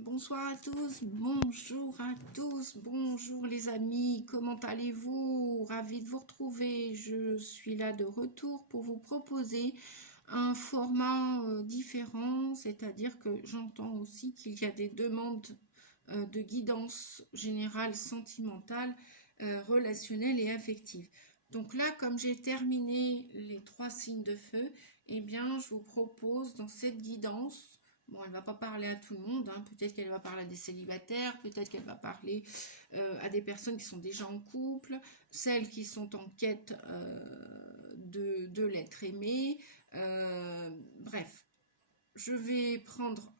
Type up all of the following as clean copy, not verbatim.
Bonsoir à tous, bonjour les amis, comment allez-vous? Ravi de vous retrouver, je suis là de retour pour vous proposer un format différent, c'est-à-dire que j'entends aussi qu'il y a des demandes de guidance générale, sentimentale, relationnelle et affective. Donc là, comme j'ai terminé les 3 signes de feu, eh bien je vous propose dans cette guidance. Bon, elle ne va pas parler à tout le monde, hein. Peut-être qu'elle va parler à des célibataires, peut-être qu'elle va parler à des personnes qui sont déjà en couple, celles qui sont en quête de l'être aimé. Bref, je vais prendre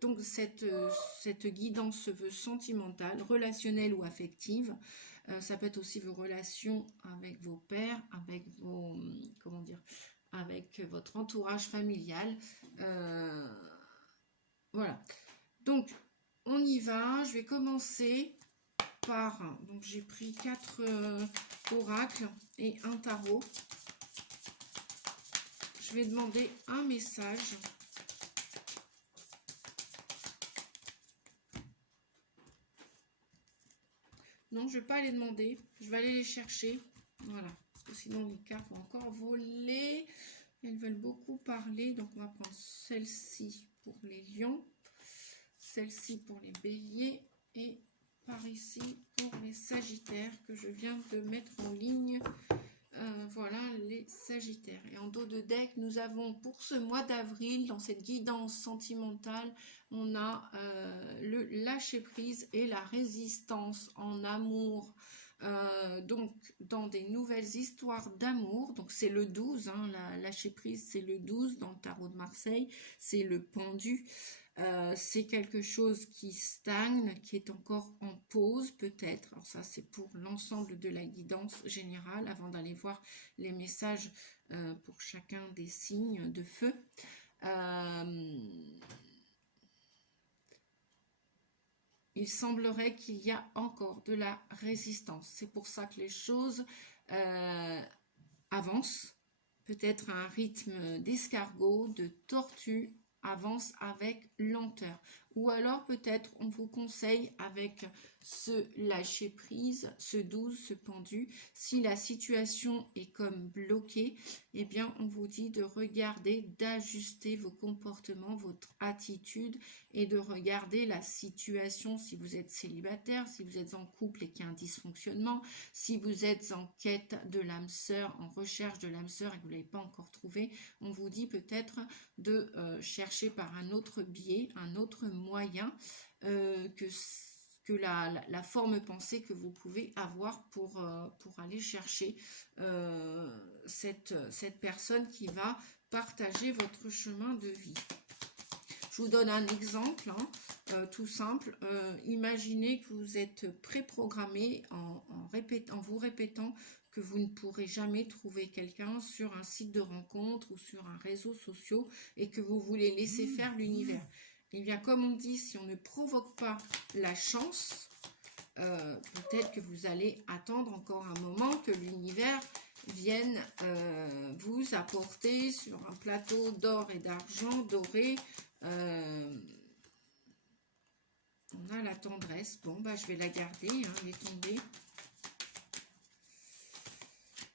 donc cette guidance se veut sentimentale, relationnelle ou affective. Ça peut être aussi vos relations avec vos pères, avec vos, comment dire, avec votre entourage familial. Voilà, donc on y va. Je vais commencer par, donc j'ai pris 4 oracles et un tarot. Je vais demander un message. Non, je ne vais pas les demander, je vais aller les chercher. Voilà, parce que sinon les cartes vont encore voler. Elles veulent beaucoup parler, donc on va prendre celle-ci pour les lions, celle-ci pour les béliers et par ici pour les sagittaires que je viens de mettre en ligne. Voilà les sagittaires. Et en dos de deck, nous avons pour ce mois d'avril, dans cette guidance sentimentale, on a le lâcher prise et la résistance en amour. Donc dans des nouvelles histoires d'amour, donc c'est le 12, hein, la lâcher prise c'est le 12 dans le tarot de Marseille, c'est le pendu. C'est quelque chose qui stagne, qui est encore en pause peut-être. Alors ça c'est pour l'ensemble de la guidance générale avant d'aller voir les messages pour chacun des signes de feu. Il semblerait qu'il y a encore de la résistance. C'est pour ça que les choses avancent. Peut-être à un rythme d'escargot, de tortue, avance avec lenteur. Ou alors peut-être on vous conseille avec ce lâcher prise, ce 12, ce pendu, si la situation est comme bloquée, eh bien on vous dit de regarder, d'ajuster vos comportements, votre attitude et de regarder la situation si vous êtes célibataire, si vous êtes en couple et qu'il y a un dysfonctionnement, si vous êtes en quête de l'âme sœur, en recherche de l'âme sœur et que vous ne l'avez pas encore trouvé, on vous dit peut-être de chercher par un autre biais, un autre moyen que la forme pensée que vous pouvez avoir pour aller chercher cette personne qui va partager votre chemin de vie. Je vous donne un exemple, hein, tout simple. Imaginez que vous êtes préprogrammé en vous répétant que vous ne pourrez jamais trouver quelqu'un sur un site de rencontre ou sur un réseau social et que vous voulez laisser faire l'univers. Eh bien, comme on dit, si on ne provoque pas la chance, peut-être que vous allez attendre encore un moment que l'univers vienne vous apporter sur un plateau d'or et d'argent doré. On a la tendresse. Bon, bah, je vais la garder, hein, elle est tombée.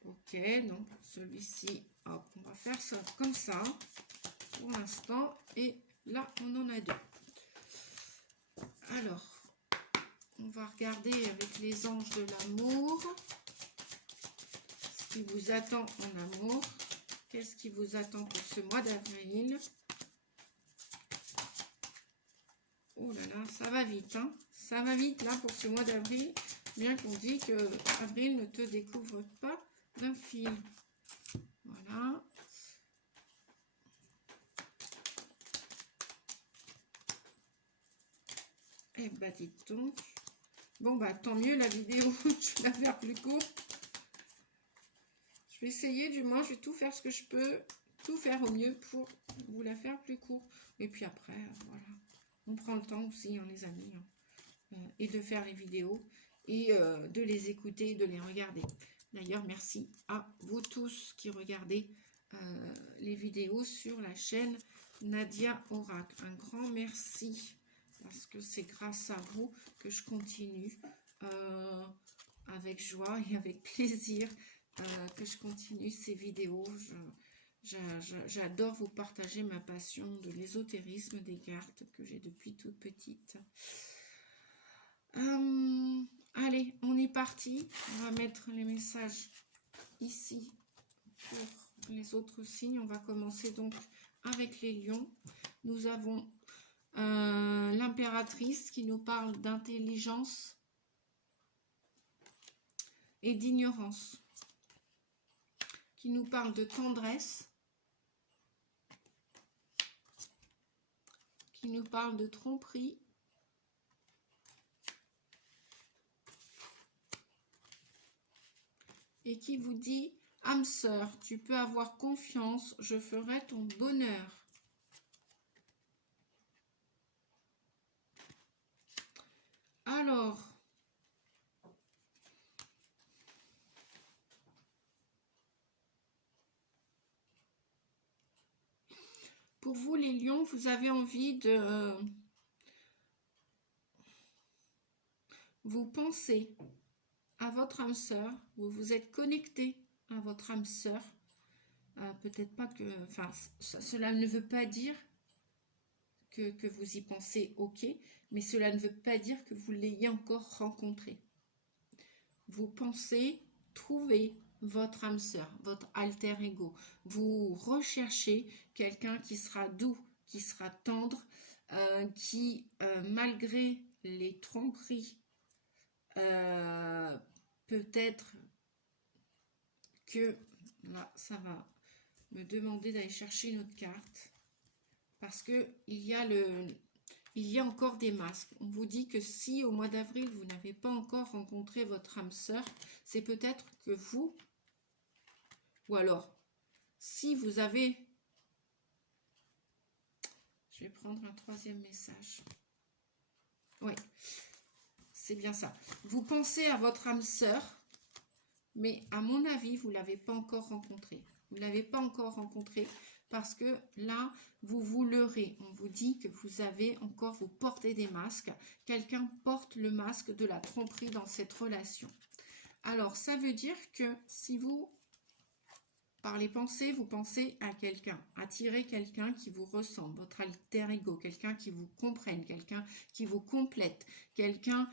Ok, donc celui-ci, hop, on va faire ça comme ça pour l'instant. Et là, on en a 2. Alors, on va regarder avec les anges de l'amour ce qui vous attend en amour. Qu'est-ce qui vous attend pour ce mois d'avril? Oh là là, ça va vite, hein. Ça va vite là pour ce mois d'avril, bien qu'on dit que avril ne te découvre pas d'un fil. Voilà. Et bah dites donc. Bon bah tant mieux la vidéo, je vais la faire plus courte. Je vais essayer, du moins je vais tout faire ce que je peux, tout faire au mieux pour vous la faire plus courte. Et puis après, voilà. On prend le temps aussi, hein, les amis, hein, et de faire les vidéos et de les écouter, de les regarder. D'ailleurs, merci à vous tous qui regardez les vidéos sur la chaîne Nadia Oracle. Un grand merci parce que c'est grâce à vous que je continue avec joie et avec plaisir que je continue ces vidéos. J'adore vous partager ma passion de l'ésotérisme des cartes que j'ai depuis toute petite. Allez, on est parti. On va mettre les messages ici pour les autres signes. On va commencer donc avec les lions. Nous avons l'impératrice qui nous parle d'intelligence et d'ignorance, qui nous parle de tendresse, qui nous parle de tromperie, et qui vous dit « âme sœur, tu peux avoir confiance, je ferai ton bonheur ». Alors, pour vous les lions, vous avez envie de vous penser à votre âme sœur, vous vous êtes connecté à votre âme sœur. Peut-être pas que, enfin, cela ne veut pas dire que vous y pensez, ok, mais cela ne veut pas dire que vous l'ayez encore rencontré. Vous pensez trouver votre âme sœur, votre alter ego. Vous recherchez quelqu'un qui sera doux, qui sera tendre, qui, malgré les tromperies, peut-être que, là, ça va me demander d'aller chercher une autre carte, parce que il y a encore des masques. On vous dit que si au mois d'avril, vous n'avez pas encore rencontré votre âme sœur, c'est peut-être que vous, ou alors, si vous avez... Je vais prendre un troisième message. Oui, c'est bien ça. Vous pensez à votre âme sœur, mais à mon avis, vous ne l'avez pas encore rencontrée. Vous ne l'avez pas encore rencontrée parce que là, vous vous leurrez. On vous dit que vous avez encore, vous portez des masques. Quelqu'un porte le masque de la tromperie dans cette relation. Alors, ça veut dire que si vous, par les pensées, vous pensez à quelqu'un, attirez quelqu'un qui vous ressemble, votre alter ego, quelqu'un qui vous comprenne, quelqu'un qui vous complète, quelqu'un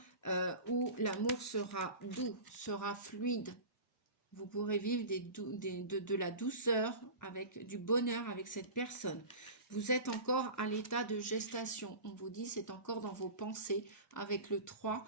où l'amour sera doux, sera fluide. Vous pourrez vivre de la douceur, avec du bonheur avec cette personne. Vous êtes encore à l'état de gestation. On vous dit c'est encore dans vos pensées avec le 3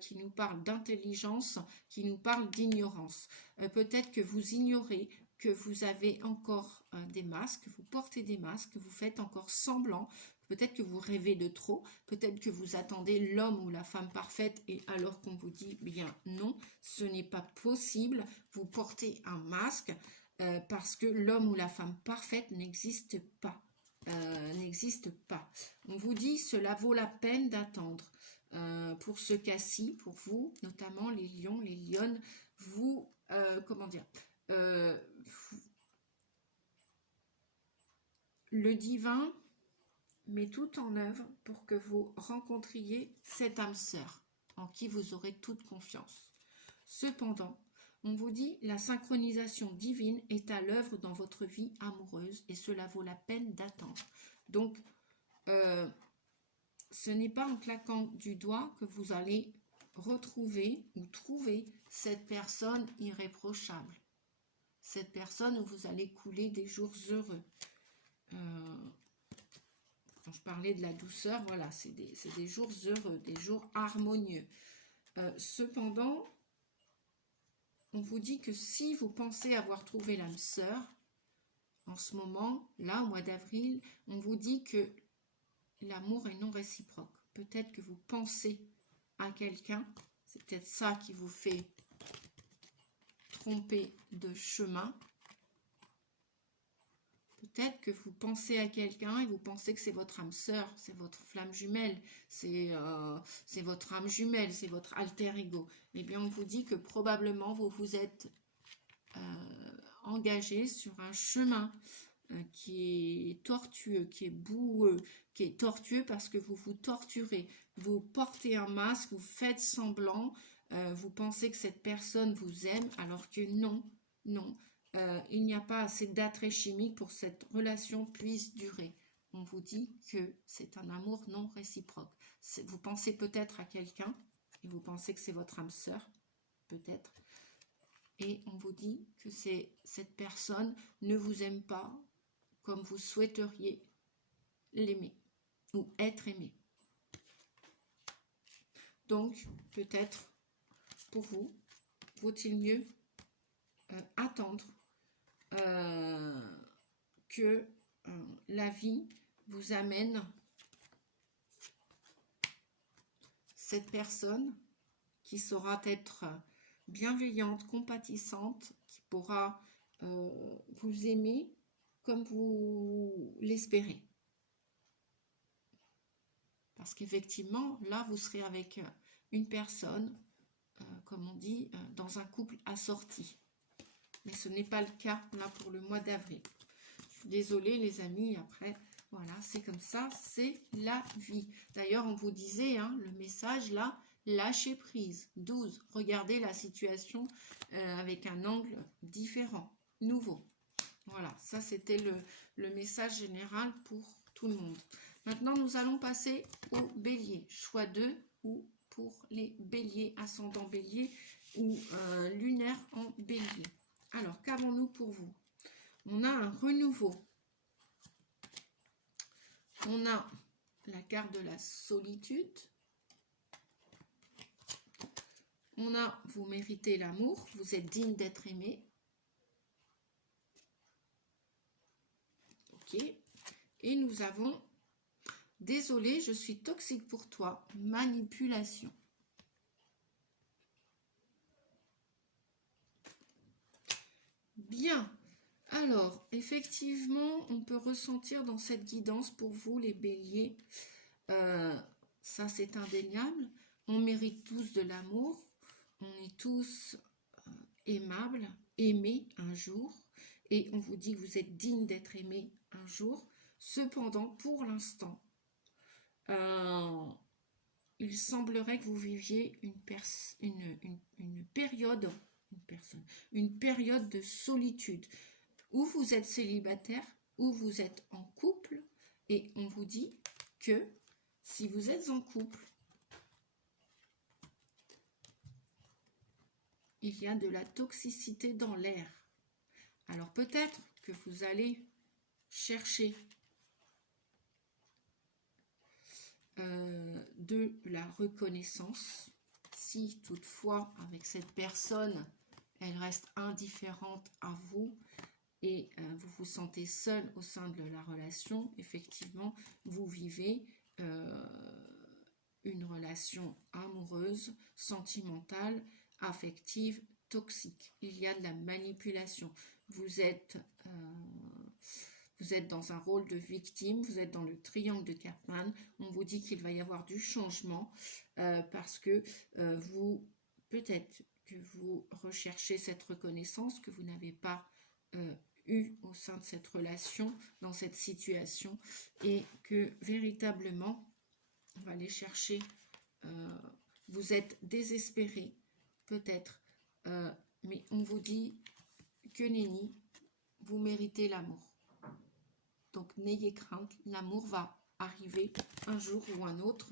qui nous parle d'intelligence, qui nous parle d'ignorance. Peut-être que vous ignorez que vous avez encore des masques, vous portez des masques, vous faites encore semblant. Peut-être que vous rêvez de trop, peut-être que vous attendez l'homme ou la femme parfaite et alors qu'on vous dit bien non, ce n'est pas possible, vous portez un masque parce que l'homme ou la femme parfaite n'existe pas. On vous dit cela vaut la peine d'attendre. Pour ce cas-ci, pour vous, notamment les lions, les lionnes, vous, comment dire, le divin met tout en œuvre pour que vous rencontriez cette âme sœur en qui vous aurez toute confiance. Cependant, on vous dit la synchronisation divine est à l'œuvre dans votre vie amoureuse et cela vaut la peine d'attendre. Donc, ce n'est pas en claquant du doigt que vous allez retrouver ou trouver cette personne irréprochable. Cette personne où vous allez couler des jours heureux. Quand je parlais de la douceur, voilà, c'est des jours heureux, des jours harmonieux. Cependant, on vous dit que si vous pensez avoir trouvé l'âme sœur, en ce moment, là, au mois d'avril, on vous dit que l'amour est non réciproque. Peut-être que vous pensez à quelqu'un, c'est peut-être ça qui vous fait tromper de chemin. Peut-être que vous pensez à quelqu'un et vous pensez que c'est votre âme sœur, c'est votre flamme jumelle, c'est votre âme jumelle, c'est votre alter ego. Eh bien, on vous dit que probablement vous vous êtes engagé sur un chemin qui est tortueux, qui est boueux, qui est tortueux parce que vous vous torturez. Vous portez un masque, vous faites semblant, vous pensez que cette personne vous aime, alors que non, non. Il n'y a pas assez d'attrait chimique pour que cette relation puisse durer. On vous dit que c'est un amour non réciproque. Vous pensez peut-être à quelqu'un, et vous pensez que c'est votre âme sœur, peut-être, et on vous dit que cette personne ne vous aime pas comme vous souhaiteriez l'aimer ou être aimé. Donc, peut-être, pour vous, vaut-il mieux attendre que la vie vous amène cette personne qui saura être bienveillante, compatissante, qui pourra vous aimer comme vous l'espérez. Parce qu'effectivement, là, vous serez avec une personne, comme on dit, dans un couple assorti. Mais ce n'est pas le cas là pour le mois d'avril. Je suis désolée les amis, après, voilà, c'est comme ça, c'est la vie. D'ailleurs, on vous disait, hein, le message là, lâcher prise. 12, regardez la situation avec un angle différent, nouveau. Voilà, ça c'était le message général pour tout le monde. Maintenant, nous allons passer au bélier. Choix 2 ou pour les béliers, ascendant bélier ou lunaire en bélier. Alors, qu'avons-nous pour vous? On a un renouveau. On a la carte de la solitude. On a, vous méritez l'amour, vous êtes digne d'être aimé. Ok. Et nous avons, désolé, je suis toxique pour toi, manipulation. Bien. Alors, effectivement, on peut ressentir dans cette guidance pour vous, les béliers, ça c'est indéniable, on mérite tous de l'amour, on est tous aimables, aimés un jour, et on vous dit que vous êtes digne d'être aimé un jour. Cependant, pour l'instant, il semblerait que vous viviez une période de solitude, où vous êtes célibataire, où vous êtes en couple, et on vous dit que si vous êtes en couple, il y a de la toxicité dans l'air. Alors peut-être que vous allez chercher de la reconnaissance, si toutefois avec cette personne, elle reste indifférente à vous, et vous vous sentez seul au sein de la relation, effectivement, vous vivez une relation amoureuse, sentimentale, affective, toxique. Il y a de la manipulation. Vous êtes dans un rôle de victime, vous êtes dans le triangle de Cartman. On vous dit qu'il va y avoir du changement parce que peut-être que vous recherchez cette reconnaissance que vous n'avez pas eu au sein de cette relation, dans cette situation, et que véritablement, on va aller chercher, vous êtes désespéré, peut-être, mais on vous dit que nenni, vous méritez l'amour. Donc n'ayez crainte, l'amour va arriver un jour ou un autre,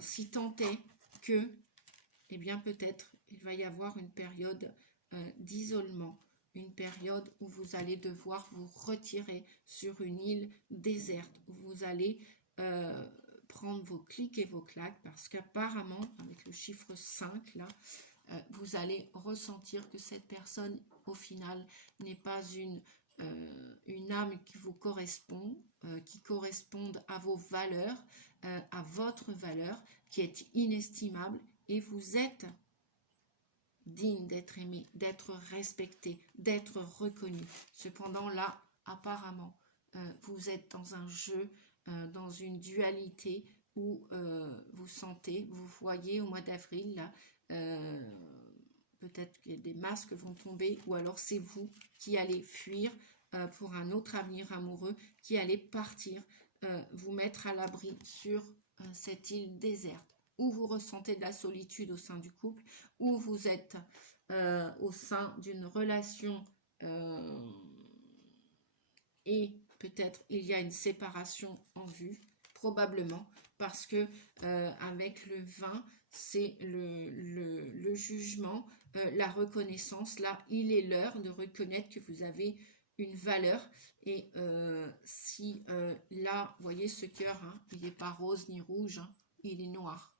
si tant est que, eh bien peut-être, il va y avoir une période d'isolement, une période où vous allez devoir vous retirer sur une île déserte, où vous allez prendre vos clics et vos claques, parce qu'apparemment, avec le chiffre 5, là, vous allez ressentir que cette personne, au final, n'est pas une âme qui vous correspond, qui corresponde à vos valeurs, à votre valeur, qui est inestimable, et vous êtes digne d'être aimé, d'être respecté, d'être reconnu. Cependant, là, apparemment, vous êtes dans un jeu, dans une dualité où vous sentez, vous voyez au mois d'avril, là, peut-être que des masques vont tomber, ou alors c'est vous qui allez fuir pour un autre avenir amoureux qui allait partir, vous mettre à l'abri sur cette île déserte, où vous ressentez de la solitude au sein du couple, où vous êtes au sein d'une relation et peut-être il y a une séparation en vue, probablement, parce que avec le 20, c'est le jugement, la reconnaissance. Là, il est l'heure de reconnaître que vous avez une valeur. Et si là, vous voyez ce cœur, hein, il n'est pas rose ni rouge, hein, il est noir.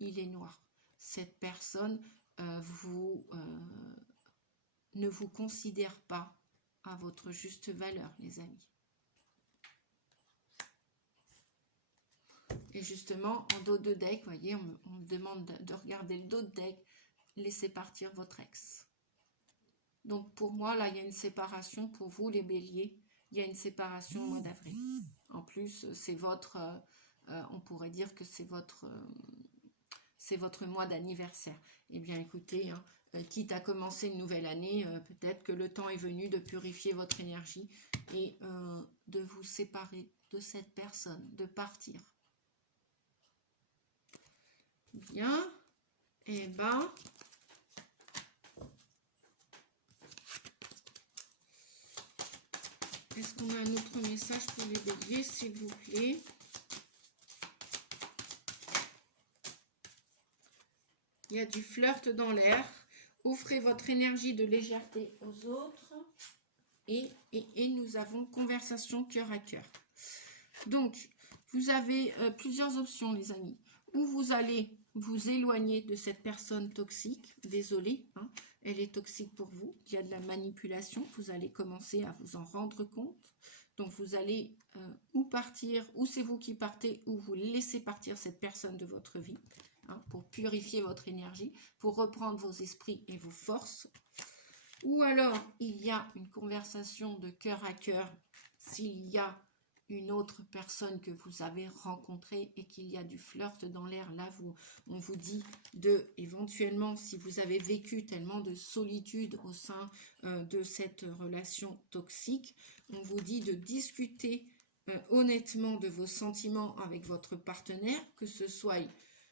Il est noir. Cette personne ne vous considère pas à votre juste valeur, les amis. Et justement, en dos de deck, vous voyez, on me demande de regarder le dos de deck, laissez partir votre ex. Donc pour moi, là, il y a une séparation pour vous, les béliers. Il y a une séparation au mois d'avril. En plus, c'est votre, on pourrait dire que c'est votre mois d'anniversaire. Eh bien, écoutez, hein, quitte à commencer une nouvelle année, peut-être que le temps est venu de purifier votre énergie et de vous séparer de cette personne, de partir. Bien, et ben, est-ce qu'on a un autre message pour les béliers, s'il vous plaît? Il y a du flirt dans l'air. Offrez votre énergie de légèreté aux autres. Et nous avons conversation cœur à cœur. Donc, vous avez plusieurs options, les amis. Ou vous allez vous éloigner de cette personne toxique. Désolée, hein, elle est toxique pour vous. Il y a de la manipulation. Vous allez commencer à vous en rendre compte. Donc, vous allez ou partir, ou c'est vous qui partez, ou vous laissez partir cette personne de votre vie, hein, pour purifier votre énergie, pour reprendre vos esprits et vos forces. Ou alors, il y a une conversation de cœur à cœur s'il y a une autre personne que vous avez rencontrée et qu'il y a du flirt dans l'air. Là, on vous dit de, éventuellement, si vous avez vécu tellement de solitude au sein de cette relation toxique, on vous dit de discuter honnêtement de vos sentiments avec votre partenaire, que ce soit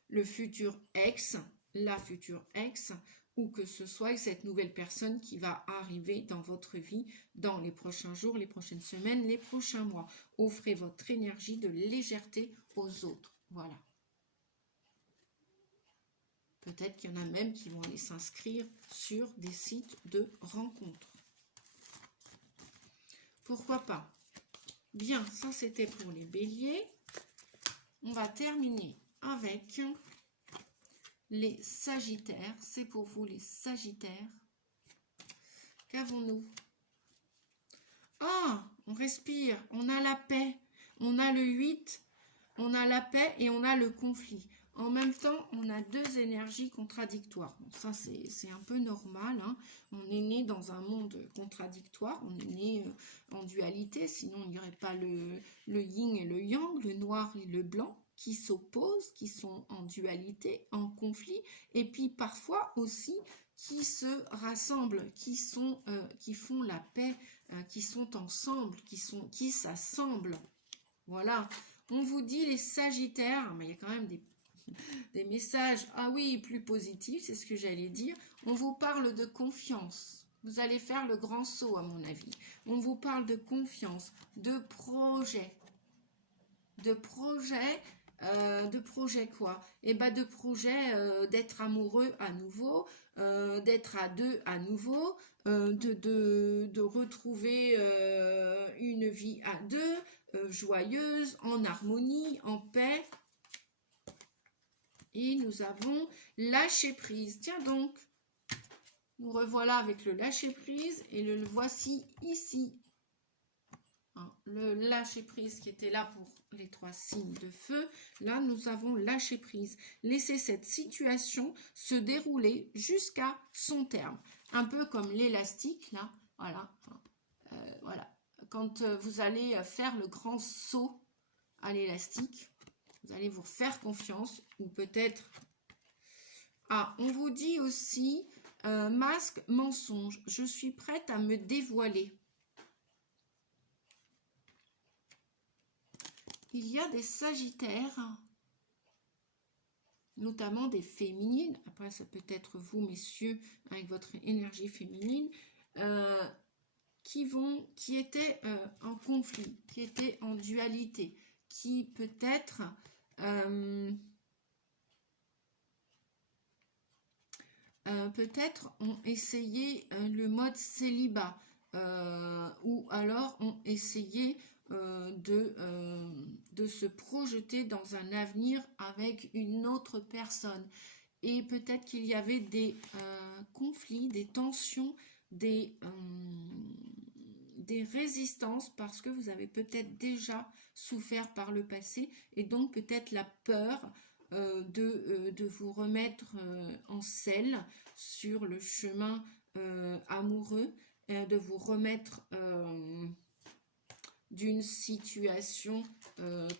le futur ex, la future ex, ou que ce soit cette nouvelle personne qui va arriver dans votre vie dans les prochains jours, les prochaines semaines, les prochains mois. Offrez votre énergie de légèreté aux autres. Voilà. Peut-être qu'il y en a même qui vont aller s'inscrire sur des sites de rencontres. Pourquoi pas? Bien, ça c'était pour les béliers. On va terminer avec les sagittaires. C'est pour vous les sagittaires. Qu'avons-nous? Ah, on respire, on a la paix, on a le 8, on a la paix et on a le conflit. En même temps, on a deux énergies contradictoires. Bon, ça, c'est un peu normal, hein. On est né dans un monde contradictoire, on est né en dualité, sinon il n'y aurait pas le yin et le yang, le noir et le blanc, qui s'opposent, qui sont en dualité, en conflit, et puis parfois aussi qui se rassemblent, qui font la paix, qui sont ensemble, qui s'assemblent. Voilà. On vous dit les sagittaires, mais il y a quand même des messages, ah oui, plus positifs, c'est ce que j'allais dire. On vous parle de confiance. Vous allez faire le grand saut, à mon avis. On vous parle de confiance, de projet. De projet quoi? Et ben de projet d'être amoureux à nouveau, d'être à deux à nouveau, de retrouver une vie à deux, joyeuse, en harmonie, en paix. Et nous avons lâcher prise. Tiens donc, nous revoilà avec le lâcher prise et le voici ici. Hein, le lâcher prise qui était là pour les 3 signes de feu. Là, nous avons lâché prise. Laisser cette situation se dérouler jusqu'à son terme. Un peu comme l'élastique, là. Voilà. Voilà. Quand vous allez faire le grand saut à l'élastique, vous allez vous faire confiance, ou peut-être... Ah, on vous dit aussi, masque, mensonge, je suis prête à me dévoiler. il y a des sagittaires, notamment des féminines, après ça peut être vous messieurs avec votre énergie féminine, qui étaient en conflit, qui étaient en dualité, qui peut-être ont essayé le mode célibat, ou alors ont essayé de se projeter dans un avenir avec une autre personne. Et peut-être qu'il y avait des conflits, des tensions, des résistances, parce que vous avez peut-être déjà souffert par le passé, et donc peut-être la peur de vous remettre en selle sur le chemin amoureux, de vous remettre d'une situation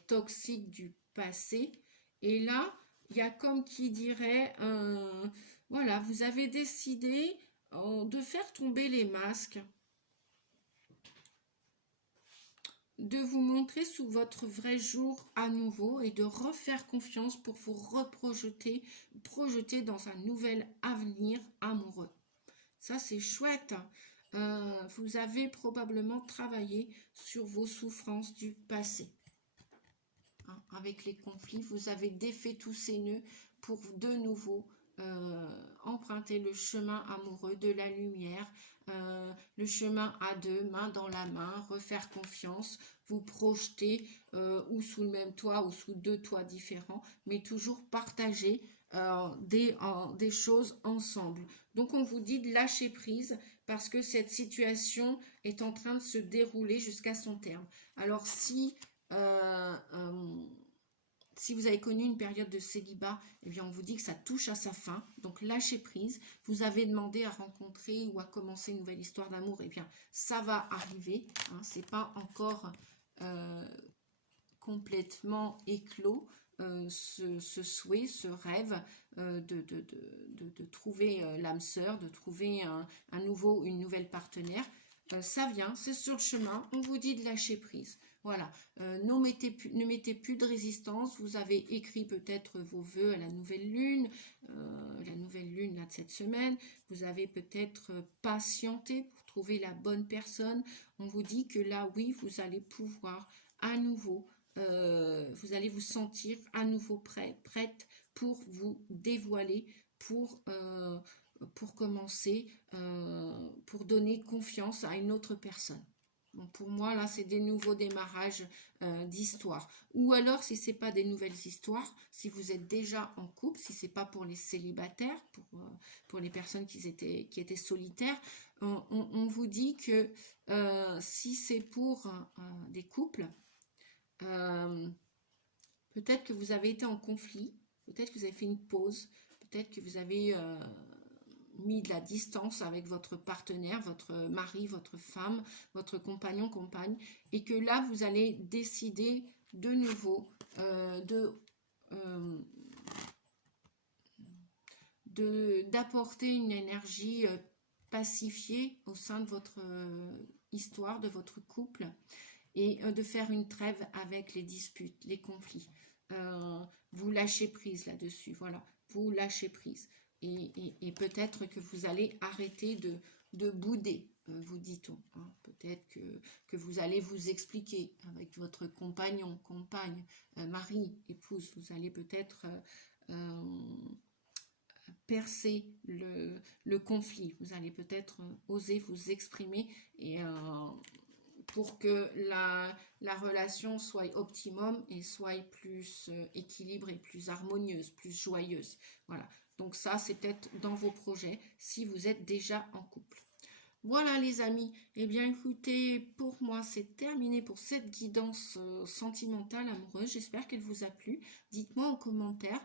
toxique du passé. Et là, il y a comme qui dirait, voilà, vous avez décidé de faire tomber les masques, de vous montrer sous votre vrai jour à nouveau et de refaire confiance pour vous projeter dans un nouvel avenir amoureux. Ça, c'est chouette. Vous avez probablement travaillé sur vos souffrances du passé. Hein, avec les conflits, vous avez défait tous ces nœuds pour de nouveau emprunter le chemin amoureux de la lumière, le chemin à deux, main dans la main, refaire confiance, vous projeter ou sous le même toit ou sous deux toits différents, mais toujours partager des choses ensemble. Donc on vous dit de lâcher prise parce que cette situation est en train de se dérouler jusqu'à son terme. Alors si vous avez connu une période de célibat, eh bien on vous dit que ça touche à sa fin, donc lâchez prise. Vous avez demandé à rencontrer ou à commencer une nouvelle histoire d'amour, eh bien ça va arriver, hein, c'est pas encore complètement éclos, ce souhait, ce rêve de trouver l'âme sœur, de trouver une nouvelle partenaire. Ça vient, c'est sur le chemin, on vous dit de lâcher prise. Voilà, ne mettez plus de résistance. Vous avez écrit peut-être vos vœux à la nouvelle lune là, de cette semaine. Vous avez peut-être patienté pour trouver la bonne personne. On vous dit que là, oui, vous allez pouvoir à nouveau, vous allez vous sentir à nouveau prête pour vous dévoiler, pour commencer, pour donner confiance à une autre personne. Donc pour moi, là, c'est des nouveaux démarrages d'histoire. Ou alors, si ce n'est pas des nouvelles histoires, si vous êtes déjà en couple, si ce n'est pas pour les célibataires, pour les personnes qui étaient solitaires, on vous dit que si c'est pour des couples, peut-être que vous avez été en conflit, peut-être que vous avez fait une pause, peut-être que vous avez mis de la distance avec votre partenaire, votre mari, votre femme, votre compagnon, compagne, et que là, vous allez décider de nouveau d'apporter une énergie pacifiée au sein de votre histoire, de votre couple, et de faire une trêve avec les disputes, les conflits. Vous lâchez prise là-dessus, voilà, vous lâchez prise. Et peut-être que vous allez arrêter de bouder, vous dit-on. Hein. Peut-être que vous allez vous expliquer avec votre compagnon, compagne, mari, épouse. Vous allez peut-être percer le conflit. Vous allez peut-être oser vous exprimer et pour que la relation soit optimum et soit plus équilibrée, plus harmonieuse, plus joyeuse. Voilà. Donc ça, c'est peut-être dans vos projets si vous êtes déjà en couple. Voilà les amis, eh bien écoutez, pour moi c'est terminé pour cette guidance sentimentale, amoureuse. J'espère qu'elle vous a plu. Dites-moi en commentaire,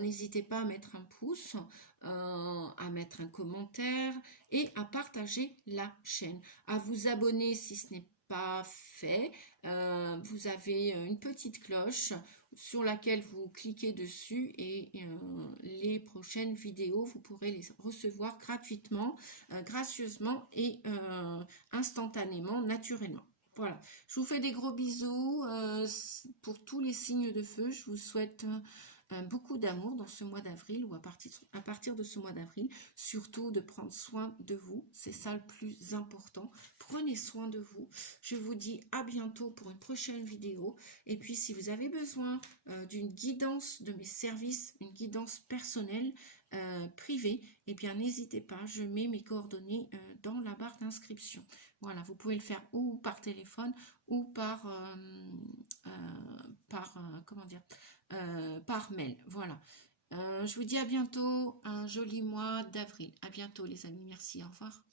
n'hésitez pas à mettre un pouce, à mettre un commentaire et à partager la chaîne. À vous abonner si ce n'est pas fait. Vous avez une petite cloche sur laquelle vous cliquez dessus et les prochaines vidéos, vous pourrez les recevoir gratuitement, gracieusement et instantanément, naturellement. Voilà, je vous fais des gros bisous pour tous les signes de feu. Je vous souhaite beaucoup d'amour dans ce mois d'avril ou à partir de ce mois d'avril. Surtout de prendre soin de vous, c'est ça le plus important. Prenez soin de vous. Je vous dis à bientôt pour une prochaine vidéo. Et puis si vous avez besoin d'une guidance de mes services, une guidance personnelle, privée, eh bien n'hésitez pas, je mets mes coordonnées dans la barre d'inscription. Voilà, vous pouvez le faire ou par téléphone ou comment dire, par mail. Voilà. Je vous dis à bientôt, un joli mois d'avril. À bientôt les amis, merci, au revoir.